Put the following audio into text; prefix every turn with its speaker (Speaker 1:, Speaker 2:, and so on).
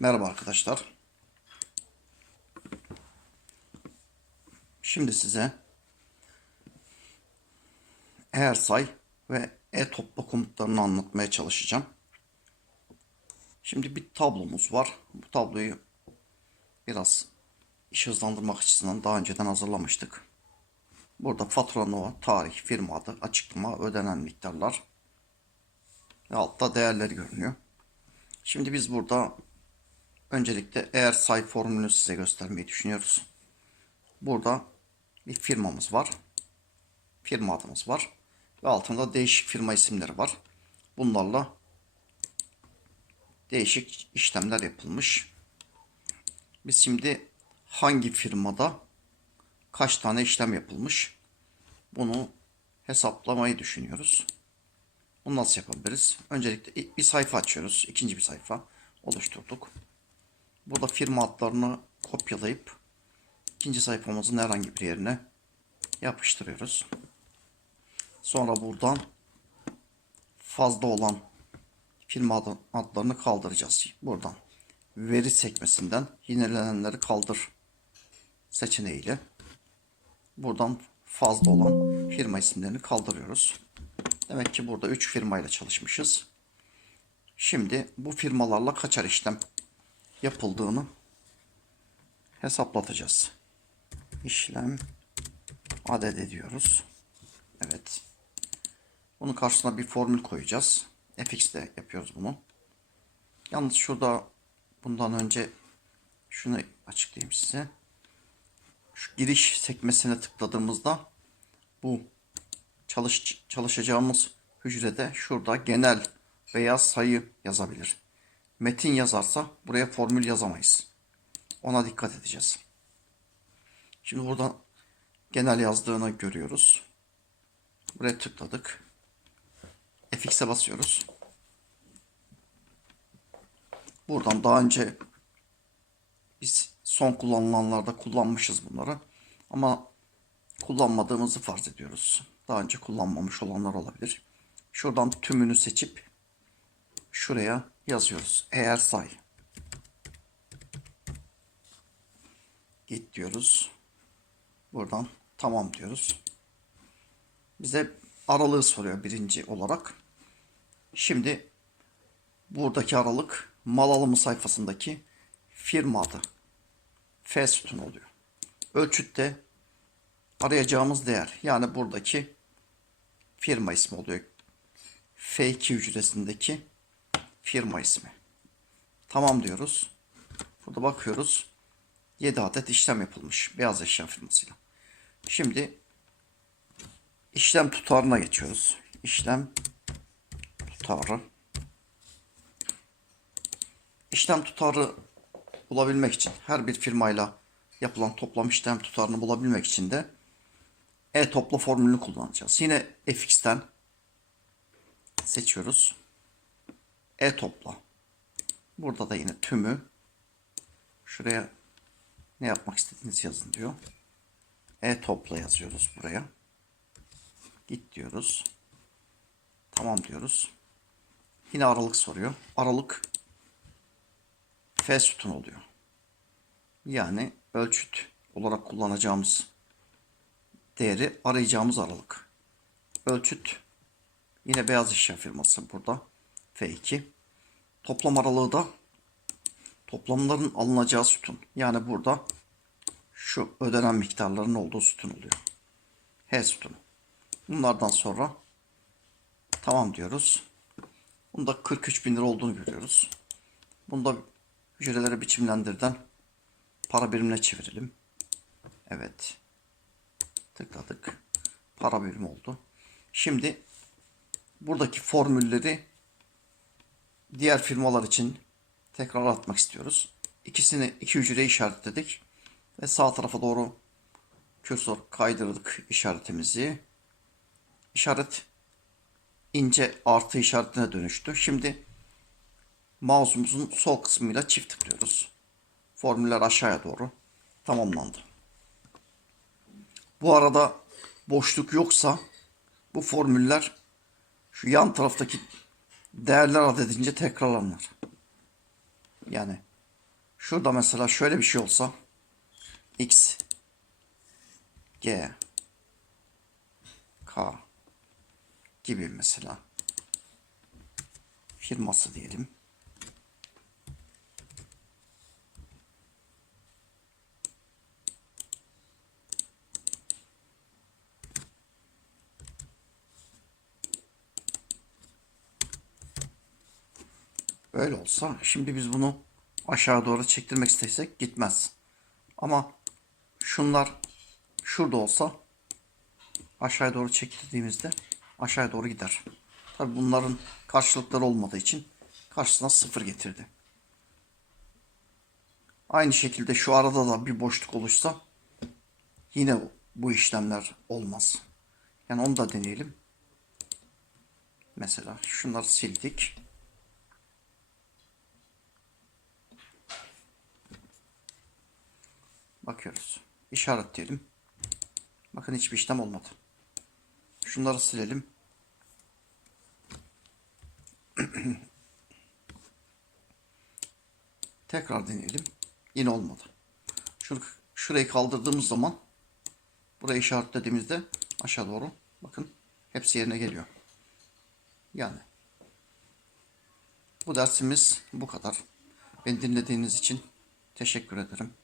Speaker 1: Merhaba arkadaşlar. Şimdi size eğer say ve e topla komutlarını anlatmaya çalışacağım. Şimdi bir tablomuz var. Bu tabloyu biraz iş hızlandırmak açısından daha önceden hazırlamıştık. Burada fatura nova, tarih, firma adı, açıklama, ödenen miktarlar ve altta değerleri görünüyor. Şimdi biz burada öncelikle eğer say formülünü size göstermeyi düşünüyoruz. Burada bir firmamız var. Firma adımız var. Ve altında değişik firma isimleri var. Bunlarla değişik işlemler yapılmış. Biz şimdi hangi firmada kaç tane işlem yapılmış bunu hesaplamayı düşünüyoruz. Bunu nasıl yapabiliriz? Öncelikle bir sayfa açıyoruz. İkinci bir sayfa oluşturduk. Burada firma adlarını kopyalayıp ikinci sayfamızın herhangi bir yerine yapıştırıyoruz. Sonra buradan fazla olan firma adlarını kaldıracağız. Buradan veri sekmesinden yinelenenleri kaldır seçeneğiyle buradan fazla olan firma isimlerini kaldırıyoruz. Demek ki burada 3 firmayla çalışmışız. Şimdi bu firmalarla kaçar işlem yapıldığını hesaplatacağız. İşlem adet ediyoruz. Evet. Bunun karşısına bir formül koyacağız. fx'te yapıyoruz bunu. Yalnız şurada bundan önce şunu açıklayayım size. Şu giriş sekmesine tıkladığımızda bu çalış, çalışacağımız hücrede şurada genel veya sayı yazabilir. Metin yazarsa buraya formül yazamayız. Ona dikkat edeceğiz. Şimdi burada genel yazdığını görüyoruz. Buraya tıkladık. Fx'e basıyoruz. Buradan daha önce biz son kullanılanlarda kullanmışız bunları. Ama kullanmadığımızı farz ediyoruz. Daha önce kullanmamış olanlar olabilir. Şuradan tümünü seçip şuraya yazıyoruz. Eğer say. Git diyoruz. Buradan tamam diyoruz. Bize aralığı soruyor birinci olarak. Şimdi buradaki aralık mal alımı sayfasındaki firma adı. F sütun oluyor. Ölçütte arayacağımız değer yani buradaki firma ismi oluyor. F2 hücresindeki firma ismi. Tamam diyoruz. Burada bakıyoruz. 7 adet işlem yapılmış. Beyaz eşya firmasıyla. Şimdi işlem tutarına geçiyoruz. İşlem tutarı. İşlem tutarı bulabilmek için her bir firmayla yapılan toplam işlem tutarını bulabilmek için de e topla formülünü kullanacağız. Yine fx'ten seçiyoruz. E topla. Burada da yine tümü şuraya ne yapmak istediğinizi yazın diyor. E topla yazıyoruz buraya. Git diyoruz. Tamam diyoruz. Yine aralık soruyor. Aralık F sütun oluyor. Yani ölçüt olarak kullanacağımız değeri arayacağımız aralık. Ölçüt yine beyaz eşya firması burada. F2. Toplam aralığı da toplamların alınacağı sütun. Yani burada şu ödenen miktarların olduğu sütun oluyor. H sütunu. Bunlardan sonra tamam diyoruz. Bunda 43 bin lira olduğunu görüyoruz. Bunda hücreleri biçimlendirden para birimine çevirelim. Evet. Tıkladık. Para birimi oldu. Şimdi buradaki formülleri diğer firmalar için tekrar atmak istiyoruz. İkisini iki hücreye işaretledik ve sağ tarafa doğru kürsor kaydırdık işaretimizi. İşaret ince artı işaretine dönüştü. Şimdi mouse'umuzun sol kısmıyla çift tıklıyoruz. Formüller aşağıya doğru tamamlandı. Bu arada boşluk yoksa bu formüller şu yan taraftaki değerler adedince tekrarlanır. Yani Şurada mesela şöyle bir şey olsa X G K gibi mesela firması diyelim. Böyle olsa şimdi biz bunu aşağı doğru çektirmek istesek gitmez. Ama şunlar şurada olsa aşağıya doğru çektirdiğimizde aşağıya doğru gider. Tabi bunların karşılıkları olmadığı için karşısına sıfır getirdi. Aynı şekilde şu arada da bir boşluk oluşsa yine bu işlemler olmaz. Yani onu da deneyelim. Mesela şunları sildik. Bakıyoruz. İşaretleyelim. Bakın hiçbir işlem olmadı. Şunları silelim. Tekrar deneyelim. Yine olmadı. Şur şurayı kaldırdığımız zaman burayı işaretlediğimizde aşağı doğru bakın hepsi yerine geliyor. Yani bu dersimiz bu kadar. Beni dinlediğiniz için teşekkür ederim.